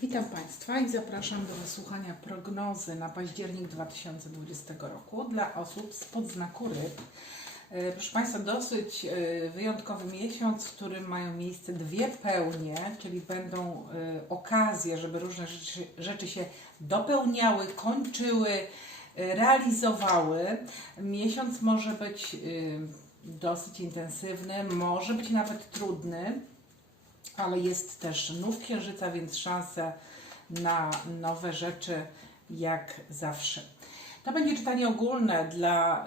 Witam Państwa i zapraszam do wysłuchania prognozy na październik 2020 roku dla osób z podznaku ryb. E, Proszę Państwa, dosyć e, wyjątkowy miesiąc, w którym mają miejsce dwie pełnie, czyli będą e, okazje, żeby różne rzeczy, rzeczy się dopełniały, kończyły, realizowały. Miesiąc może być dosyć intensywny, może być nawet trudny ale jest też nów księżyca, więc szanse na nowe rzeczy jak zawsze. To będzie czytanie ogólne dla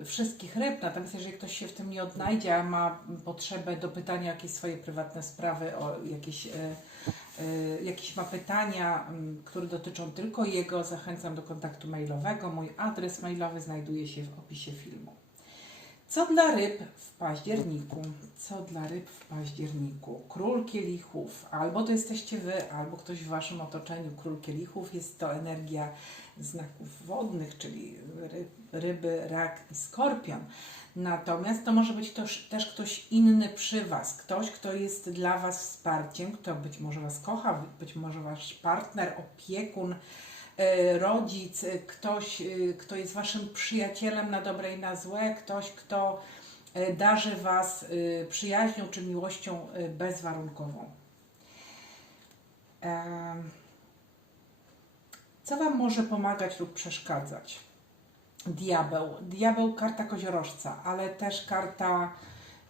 y, wszystkich ryb, natomiast jeżeli ktoś się w tym nie odnajdzie, a ma potrzebę do pytania jakieś swoje prywatne sprawy, o jakieś, y, y, jakieś ma pytania, y, które dotyczą tylko jego, zachęcam do kontaktu mailowego. Mój adres mailowy znajduje się w opisie filmu. Co dla ryb w październiku? Co dla ryb w październiku? Król kielichów. Albo to jesteście wy, albo ktoś w waszym otoczeniu. Król kielichów jest to energia znaków wodnych, czyli ryb, ryby, rak i skorpion. Natomiast to może być też, też ktoś inny przy was. Ktoś, kto jest dla was wsparciem, kto być może was kocha, być może wasz partner, opiekun, e, rodzic, e, ktoś, e, kto jest waszym przyjacielem na dobre i na złe, ktoś, kto darzy was przyjaźnią czy miłością bezwarunkową. Co wam może pomagać lub przeszkadzać? Diabeł. Diabeł karta koziorożca, ale też karta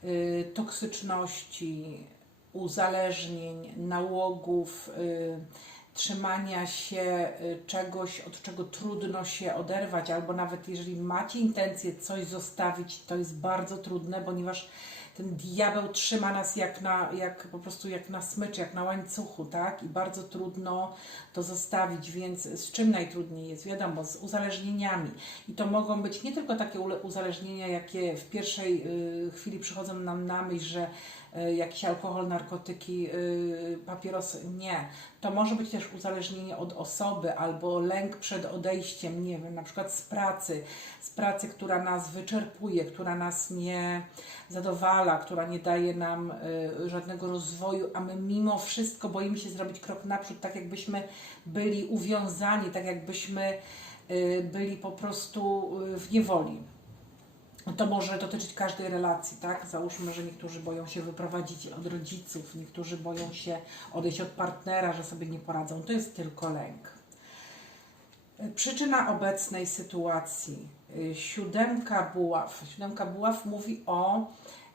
y, toksyczności, uzależnień, nałogów, y, trzymania się y, czegoś, od czego trudno się oderwać, albo nawet jeżeli macie intencję coś zostawić, to jest bardzo trudne, ponieważ ten diabeł trzyma nas jak na, jak po prostu jak na smyczy, jak na łańcuchu, tak? I bardzo trudno to zostawić, więc z czym najtrudniej jest? Wiadomo, z uzależnieniami. I to mogą być nie tylko takie uzależnienia, jakie w pierwszej y, chwili przychodzą nam na myśl, że y, jakiś alkohol, narkotyki, y, papierosy. Nie. To może być też uzależnienie od osoby albo lęk przed odejściem, nie wiem, na przykład z pracy, z pracy, która nas wyczerpuje, która nas nie zadowala, która nie daje nam y, żadnego rozwoju, a my mimo wszystko boimy się zrobić krok naprzód, tak jakbyśmy byli uwiązani, tak jakbyśmy y, byli po prostu y, w niewoli. To może dotyczyć każdej relacji, tak? Załóżmy, że niektórzy boją się wyprowadzić od rodziców, niektórzy boją się odejść od partnera, że sobie nie poradzą. To jest tylko lęk. Przyczyna obecnej sytuacji. Siódemka buław. Siódemka buław mówi o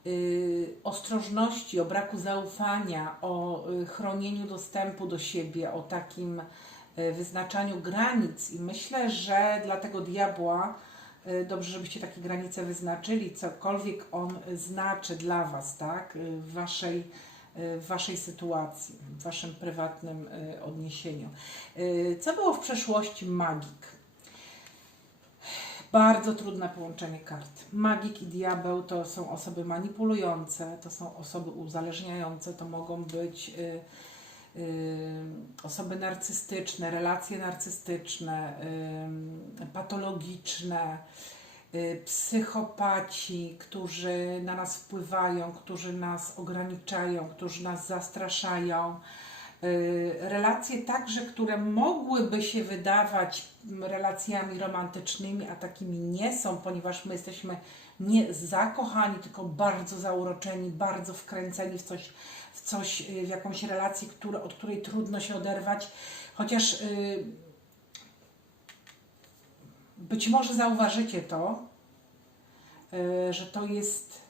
y, ostrożności, o braku zaufania, o y, chronieniu dostępu do siebie, o takim y, wyznaczaniu granic. I myślę, że dla tego diabła dobrze, żebyście takie granice wyznaczyli, cokolwiek on znaczy dla Was, tak? Y, W Waszej, y, w waszej sytuacji, w Waszym prywatnym y, odniesieniu. Y, Co było w przeszłości magik? Bardzo trudne połączenie kart. Magik i diabeł to są osoby manipulujące, to są osoby uzależniające, to mogą być y, y, osoby narcystyczne, relacje narcystyczne, y, patologiczne, y, psychopaci, którzy na nas wpływają, którzy nas ograniczają, którzy nas zastraszają. Y, Relacje także, które mogłyby się wydawać relacjami romantycznymi, a takimi nie są, ponieważ my jesteśmy nie zakochani, tylko bardzo zauroczeni, bardzo wkręceni w coś, w coś, y, w jakąś relację, które, od której trudno się oderwać. Chociaż y, być może zauważycie to, y, że to jest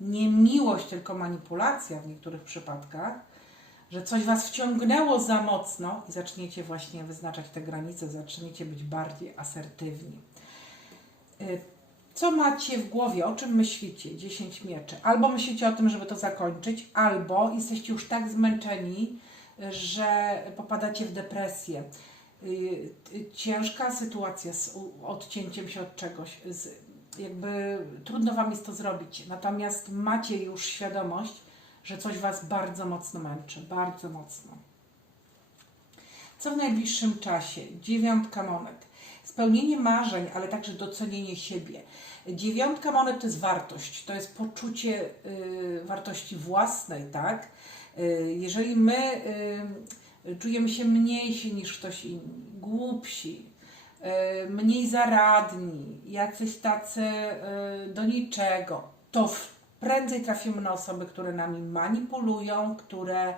nie miłość, tylko manipulacja w niektórych przypadkach, że coś Was wciągnęło za mocno i zaczniecie właśnie wyznaczać te granice, zaczniecie być bardziej asertywni. Y, Co macie w głowie, o czym myślicie? 10 mieczy. Albo myślicie o tym, żeby to zakończyć, albo jesteście już tak zmęczeni, że popadacie w depresję. Y, y, Ciężka sytuacja z odcięciem się od czegoś. Jakby trudno Wam jest to zrobić, natomiast macie już świadomość, że coś Was bardzo mocno męczy, bardzo mocno. Co w najbliższym czasie? Dziewiątka monet. Spełnienie marzeń, ale także docenienie siebie. Dziewiątka monet to jest wartość, to jest poczucie y, wartości własnej, tak? Y, jeżeli my y, czujemy się mniejsi niż ktoś inny, głupsi, mniej zaradni, jacyś tacy do niczego, to prędzej trafimy na osoby, które nami manipulują, które,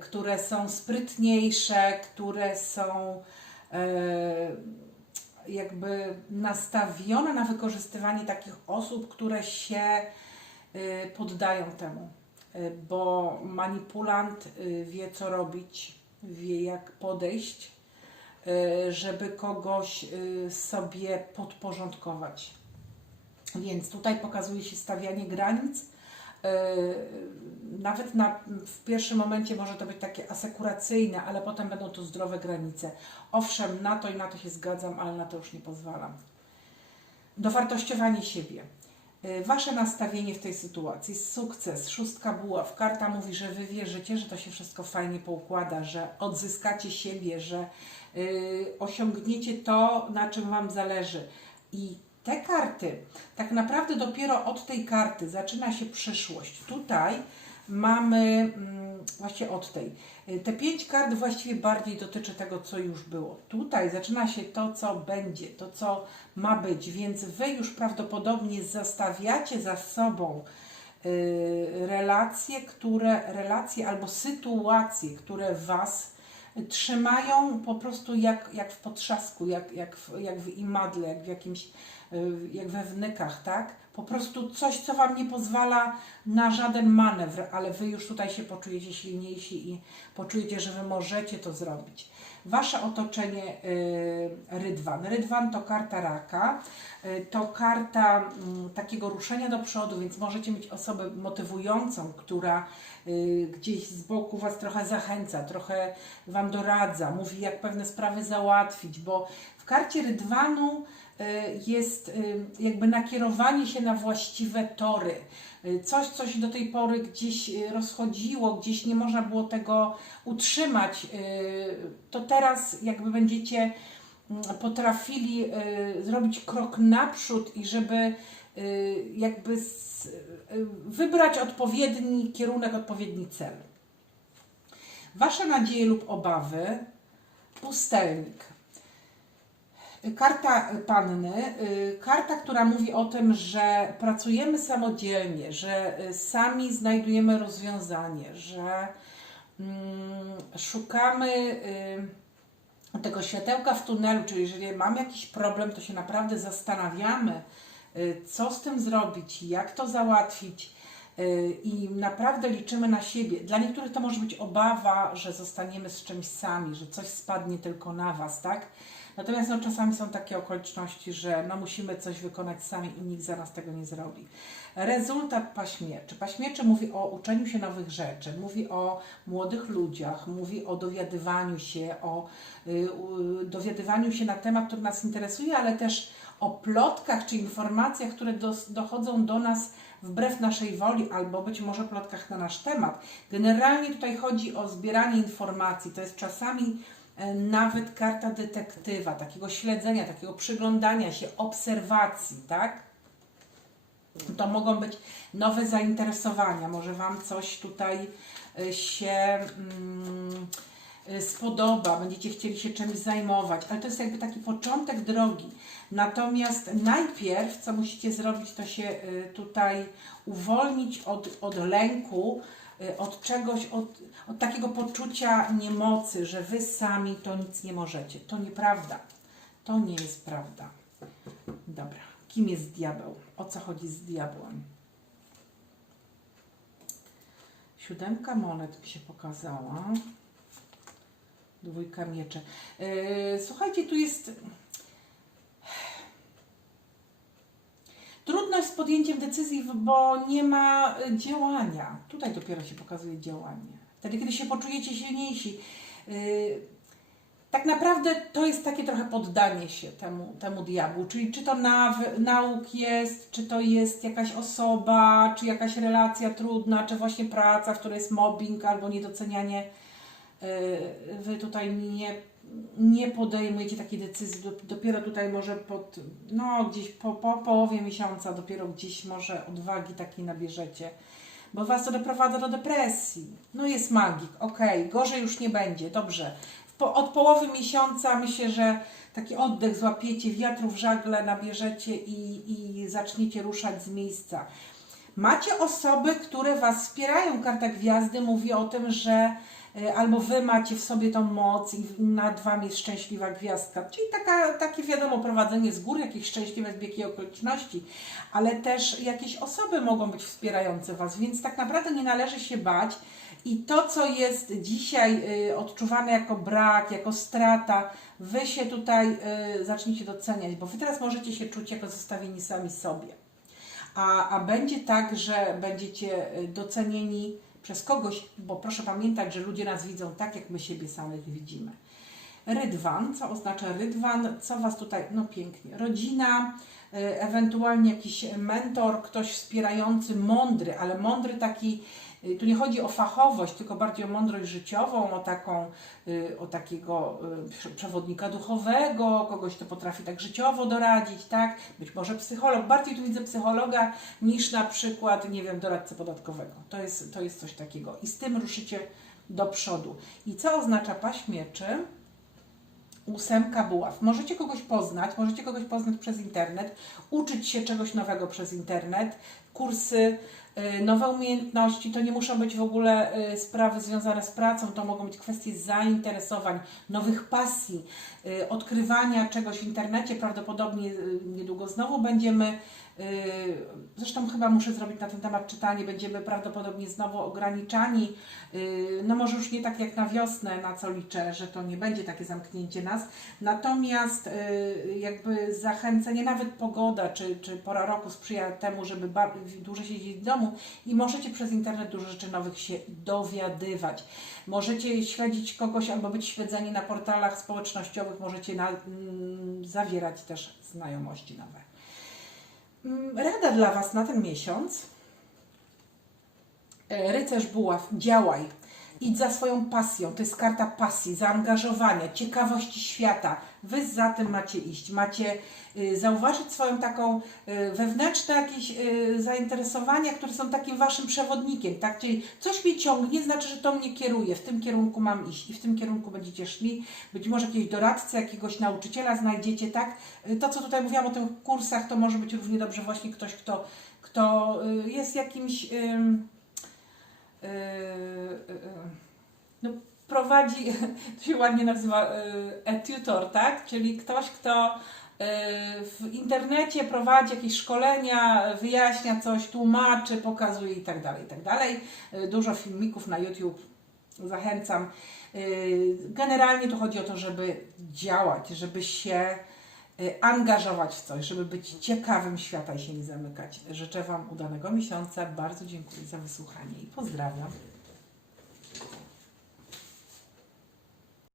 które są sprytniejsze, które są jakby nastawione na wykorzystywanie takich osób, które się y, poddają temu, Y, bo manipulant y, wie, co robić, wie, jak podejść, żeby kogoś sobie podporządkować. Więc tutaj pokazuje się stawianie granic. Y, Nawet na, w pierwszym momencie może to być takie asekuracyjne, ale potem będą to zdrowe granice. Owszem, na to i na to się zgadzam, ale na to już nie pozwalam. Dowartościowanie siebie. Y, Wasze nastawienie w tej sytuacji, sukces, szóstka buław, karta mówi, że Wy wierzycie, że to się wszystko fajnie poukłada, że odzyskacie siebie, że y, osiągniecie to, na czym Wam zależy. I te karty, tak naprawdę dopiero od tej karty zaczyna się przyszłość. Tutaj mamy, mm, właśnie od tej, te pięć kart właściwie bardziej dotyczy tego, co już było. Tutaj zaczyna się to, co będzie, to, co ma być, więc Wy już prawdopodobnie zastawiacie za sobą y, relacje, które, relacje albo sytuacje, które Was trzymają po prostu jak, jak w potrzasku, jak, jak, w, jak w imadle, jak w jakimś, jak we wnykach, tak? Po prostu coś, co Wam nie pozwala na żaden manewr, ale Wy już tutaj się poczujecie silniejsi i poczujecie, że Wy możecie to zrobić. Wasze otoczenie y, Rydwan. Rydwan to karta raka, y, to karta mm, takiego ruszenia do przodu, więc możecie mieć osobę motywującą, która y, gdzieś z boku Was trochę zachęca, trochę Wam doradza, mówi jak pewne sprawy załatwić, bo w karcie Rydwanu jest jakby nakierowanie się na właściwe tory. Y, Coś, co się do tej pory gdzieś y, rozchodziło, gdzieś nie można było tego utrzymać, y, to teraz jakby będziecie mm, potrafili zrobić krok naprzód i żeby jakby wybrać odpowiedni kierunek, odpowiedni cel. Wasze nadzieje lub obawy, pustelnik. Karta panny, y, karta, która mówi o tym, że pracujemy samodzielnie, że y, sami znajdujemy rozwiązanie, że mm, szukamy y, tego światełka w tunelu, czyli jeżeli mamy jakiś problem, to się naprawdę zastanawiamy, co z tym zrobić, jak to załatwić i naprawdę liczymy na siebie. Dla niektórych to może być obawa, że zostaniemy z czymś sami, że coś spadnie tylko na Was, tak? Natomiast no, czasami są takie okoliczności, że no, musimy coś wykonać sami i nikt za nas tego nie zrobi. Rezultat paśmierczy. Paśmierczy mówi o uczeniu się nowych rzeczy, mówi o młodych ludziach, mówi o dowiadywaniu się, o y, dowiadywaniu się na temat, który nas interesuje, ale też o plotkach czy informacjach, które dos, dochodzą do nas wbrew naszej woli, albo być może plotkach na nasz temat. Generalnie tutaj chodzi o zbieranie informacji. To jest czasami nawet karta detektywa, takiego śledzenia, takiego przyglądania się, obserwacji, tak? To mogą być nowe zainteresowania. Może Wam coś tutaj y, się mm, y, spodoba, będziecie chcieli się czymś zajmować, ale to jest jakby taki początek drogi. Natomiast najpierw, co musicie zrobić, to się tutaj uwolnić od, od lęku, od czegoś, od, od takiego poczucia niemocy, że Wy sami to nic nie możecie. To nieprawda. To nie jest prawda. Dobra. Kim jest diabeł? O co chodzi z diabłem? Siódemka monet mi się pokazała. Dwójka mieczy. Yy, słuchajcie, tu jest trudność z podjęciem decyzji, bo nie ma y, działania. Tutaj dopiero się pokazuje działanie. Wtedy, kiedy się poczujecie silniejsi. Yy, tak naprawdę to jest takie trochę poddanie się temu, temu diabłu, czyli czy to naw- nauk jest, czy to jest jakaś osoba, czy jakaś relacja trudna, czy właśnie praca, w której jest mobbing albo niedocenianie. Yy, Wy tutaj nie, nie podejmujecie takiej decyzji, dop- dopiero tutaj może pod, no gdzieś po, po połowie miesiąca, dopiero gdzieś może odwagi takiej nabierzecie. bo Was to doprowadza do depresji. No jest magik, okej, gorzej już nie będzie, dobrze. Po, od połowy miesiąca myślę, że taki oddech złapiecie, wiatru w żagle nabierzecie i, i zaczniecie ruszać z miejsca. Macie osoby, które Was wspierają. Karta Gwiazdy mówi o tym, że albo Wy macie w sobie tą moc i nad Wami jest szczęśliwa gwiazdka. Czyli taka, takie wiadomo, prowadzenie z góry, jakieś szczęśliwe zbiegi okoliczności, ale też jakieś osoby mogą być wspierające Was, więc tak naprawdę nie należy się bać. I to, co jest dzisiaj y, odczuwane jako brak, jako strata, Wy się tutaj y, zaczniecie doceniać, bo Wy teraz możecie się czuć jako zostawieni sami sobie a, a będzie tak, że będziecie y, docenieni przez kogoś, bo proszę pamiętać, że ludzie nas widzą tak, jak my siebie samych widzimy. Rydwan, co oznacza rydwan? Co Was tutaj, no pięknie, rodzina, y, ewentualnie jakiś mentor, ktoś wspierający, mądry, ale mądry taki, tu nie chodzi o fachowość, tylko bardziej o mądrość życiową, o taką, y, o takiego y, prze- przewodnika duchowego, kogoś, kto potrafi tak życiowo doradzić, tak? Być może psycholog, bardziej tu widzę psychologa niż na przykład, nie wiem, doradcę podatkowego. To jest, to jest coś takiego. I z tym ruszycie do przodu. I co oznacza paść mieczy? ósemka buław. Możecie kogoś poznać, możecie kogoś poznać przez internet, uczyć się czegoś nowego przez internet, kursy, y, nowe umiejętności. To nie muszą być w ogóle y, sprawy związane z pracą, to mogą być kwestie zainteresowań, nowych pasji, y, odkrywania czegoś w internecie. Prawdopodobnie niedługo znowu będziemy. Y, Zresztą chyba muszę zrobić na ten temat czytanie. Będziemy prawdopodobnie znowu ograniczani. y, No może już nie tak jak na wiosnę, na co liczę, że to nie będzie takie zamknięcie nas. Natomiast y, jakby zachęcenie, nawet pogoda czy, czy pora roku sprzyja temu, żeby dłużej siedzieć w domu i możecie przez internet dużo rzeczy nowych się dowiadywać. Możecie śledzić kogoś albo być śledzeni na portalach społecznościowych, możecie na, mm, zawierać też znajomości nowe. Mm, Rada dla Was na ten miesiąc. E, Rycerz buław, działaj. Idź za swoją pasją. To jest karta pasji, zaangażowania, ciekawości świata. Wy za tym macie iść. Macie y, zauważyć swoją taką y, wewnętrzne jakieś y, zainteresowania, które są takim waszym przewodnikiem, tak? Czyli coś mnie ciągnie, znaczy, że to mnie kieruje. W tym kierunku mam iść i w tym kierunku będziecie szli. Być może jakiegoś doradcę, jakiegoś nauczyciela znajdziecie, tak? To, co tutaj mówiłam o tych kursach, to może być równie dobrze właśnie ktoś, kto, kto jest jakimś... no, prowadzi, to się ładnie nazywa e-tutor, tak? Czyli ktoś, kto w internecie prowadzi jakieś szkolenia, wyjaśnia coś, tłumaczy, pokazuje i tak dalej, i tak Dużo filmików na YouTube zachęcam. Generalnie tu chodzi o to, żeby działać, żeby się y, angażować w coś, żeby być ciekawym świata i się nie zamykać. Życzę Wam udanego miesiąca. Bardzo dziękuję za wysłuchanie i pozdrawiam.